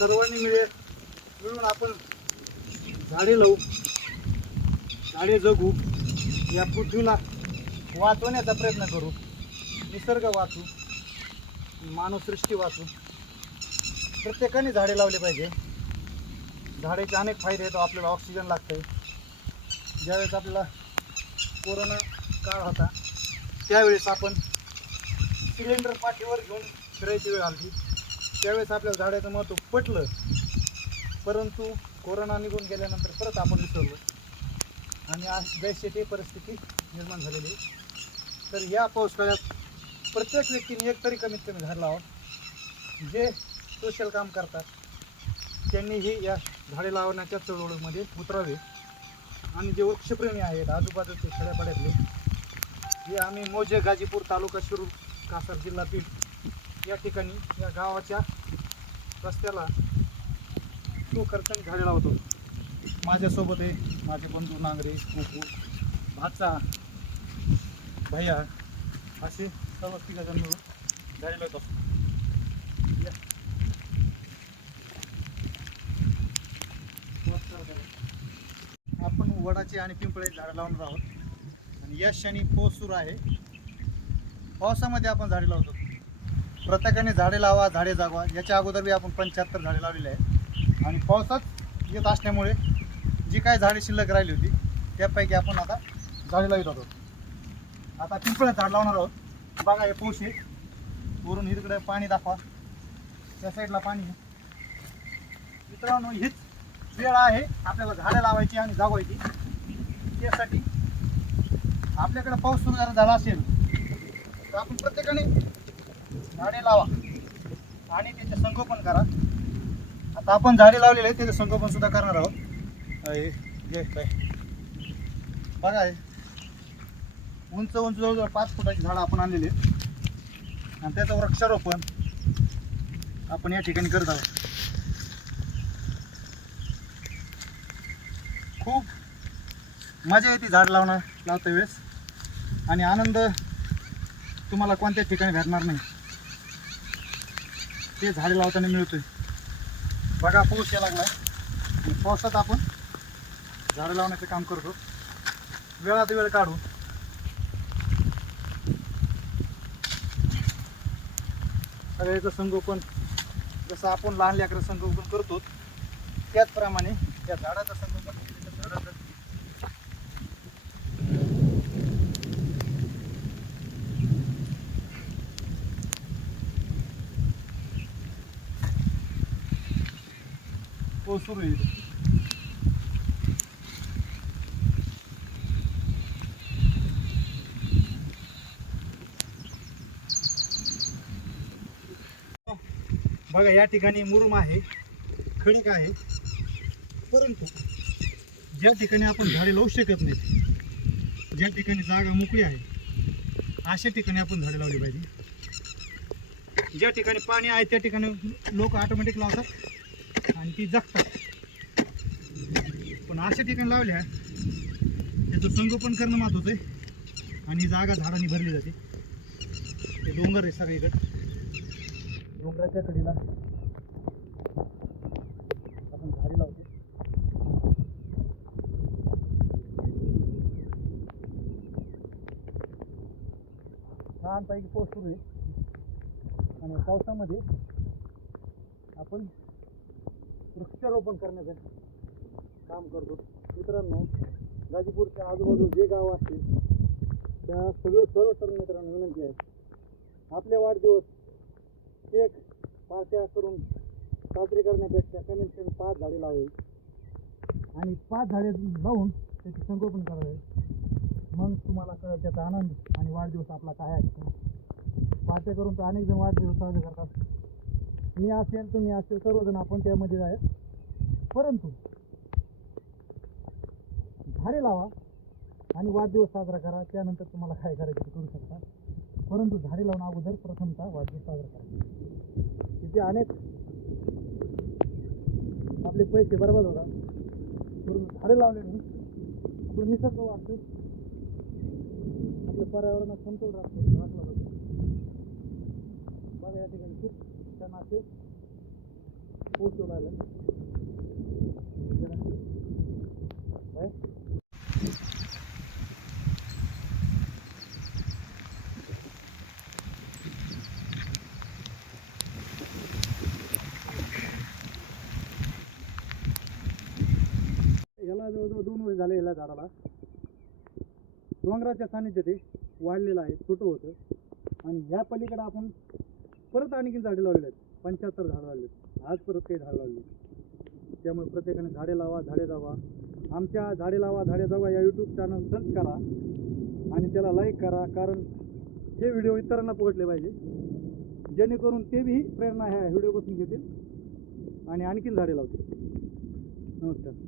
सर्वांनी मिळेल. मिळून आपण झाडे लावू. झाडे जगू. या पृथ्वीला वाचवण्याचा प्रयत्न करू. निसर्ग वाचू. मानवसृष्टी वाचू. प्रत्येकाने झाडे लावले पाहिजे. झाडेचे अनेक फायदे आहेत. आपल्याला ऑक्सिजन लागतं ज्यावेळेस आपल्याला कोरोना काळ होता त्यावेळेस आपण सिलेंडर पाठीवर घेऊन फिरायची वेळ आली. त्यावेळेस आपल्याला झाडाचं महत्त्व पटलं. परंतु कोरोना निघून गेल्यानंतर परत आपण विसरलो. आणि आज जैसे ते परिस्थिती निर्माण झालेली आहे. तर या पावसाळ्यात प्रत्येक व्यक्तीने एक तरी कमीत कमी झाड लावा. जे सोशल काम करतात त्यांनीही या झाडे लावण्याच्या चळवळीमध्ये उतरावे. आणि जे वृक्षप्रेमी आहेत आजूबाजूचे खेड्यापाड्यातले हे आम्ही मोजे गाजीपूर तालुका शिरूर कासार जिल्हा पीठ या ठिकाणी या गावाच्या रस्त्याला तो खर्चाने झाडे लावतो माझ्यासोबत आहे माझे बंधू नांगरे कुकू भाचा भैया असे सर्व तिघाजण मिळून झाडे लावत असतो आपण वडाचे आणि पिंपळाचे झाडं लावणार आहोत. आणि या क्षणी पोसूर आहे. पावसामध्ये आपण झाडे लावतो. प्रत्येकाने झाडे लावा झाडे जागवा. याच्या अगोदर बी आपण पंच्याहत्तर झाडे लावलेले आहेत. आणि पावसात येत असल्यामुळे जी काय झाडे शिल्लक राहिली होती त्यापैकी आपण आता झाडे लावित आहोत आता पिंपळाचं झाड लावणार आहोत. बघा हे पाऊस आहे. वरून इकडे पाणी दाखवा. त्या साईडला पाणी मित्रांनो हीच वेळ आहे आपल्याला झाडं लावायची आणि जागवायची. त्यासाठी आपल्याकडे पाऊस सुरू झाला असेल तर आपण प्रत्येकाने झाडे लावा. आणि त्याचे संगोपन करा. आता आपण झाडे लावलेले आहेत त्याचं संगोपन सुद्धा करणार आहोत. काय बघा उंच उंच जवळजवळ पाच फुटाची झाडं आपण आणलेली आहेत. आणि त्याचं वृक्षारोपण आपण या ठिकाणी करत आहोत. खूप मजा येते झाड लावणं लावता वेळेस. आणि आनंद तुम्हाला कोणत्याच ठिकाणी भेटणार नाही. ते झाडे लावताना मिळतोय. बघा पाऊस या लागला आणि पावसात आपण झाडं लावण्याचं काम करतो. वेळात वेळ काढून. सगळ्याचं संगोपन जसं आपण लहान लेकरं संगोपन करतो त्याचप्रमाणे त्या झाडाचं संगोपन पाऊस सुरू आहे बघा या ठिकाणी मुरुम आहे खडक आहे. परंतु ज्या ठिकाणी आपण झाडे लावू शकत नाही ज्या ठिकाणी जागा मोकळी आहे अशा ठिकाणी आपण झाडे लावली पाहिजे. ज्या ठिकाणी पाणी आहे त्या ठिकाणी लोक ऑटोमॅटिक लावतात. आणि ती जगतात. पण अशा ठिकाणी लावल्या त्याचं संगोपन करणं महत्वाचं आहे. आणि जागा झाडांनी भरली जाते. ते डोंगर आहे सगळीकडे. डोंगराच्या कडीला आपण झाडी लावतो छानपैकी पोस्ट सुरू आहे. आणि पावसामध्ये आपण वृक्षारोपण करण्याचं काम करतो मित्रांनो गाजीपूरच्या आजूबाजू जे गाव असतील त्या सगळे सर्व सर्व मित्रांनो विनंती आहे. आपले वाढदिवस केक पार्ट्या करून साजरे करण्यापेक्षा कमीत कमी पाच झाडे लावावी. आणि पाच झाडे लावून त्याचे संगोपन करावे. मग तुम्हाला कळेल त्याचा आनंद आणि वाढदिवस आपला काय आहे. पार्ट्या करून तर अनेक जण वाढदिवस साजरे करतात. मी असेल तुम्ही असेल सर्वजण आपण त्यामध्ये जायच परंतु झाडे लावा आणि वाढदिवस साजरा करा. त्यानंतर तुम्हाला काय करायचं ते करू शकता. परंतु झाडे लावून अगोदर प्रथमतः वाढदिवस साजरा करा. तिथे अनेक आपले पैसे बरोबर होता परंतु झाडे लावले नाही. आपलं निसर्ग वाचतो आपल्या पर्यावरणात समतोल राखतो. राखला जातो बघा या ठिकाणी खूप छान असे पोहोचू लागला काय? याला जवळजवळ दोन वर्ष झाले याला झाडाला. डोंगराच्या सानिध्यात ते वाढलेलं आहे छोटं होतं. आणि ह्या पलीकडे आपण परत आणखी झाडे लावले आहेत. पंच्याहत्तर झाडं लावले आहेत. आज परत काही झाडं लावले त्यामुळे प्रत्येकाने झाडे लावा झाडे जावा. आमच्या झाडे लावा झाडे जावा या यूट्यूब चॅनल सर्च करा आणि त्याला लाईक करा कारण हे व्हिडिओ इतरांना पोहोचले पाहिजे. जेणेकरून ते प्रेरणा ह्या व्हिडिओपासून घेतील आणि आणखीन झाडे लावतील. नमस्कार.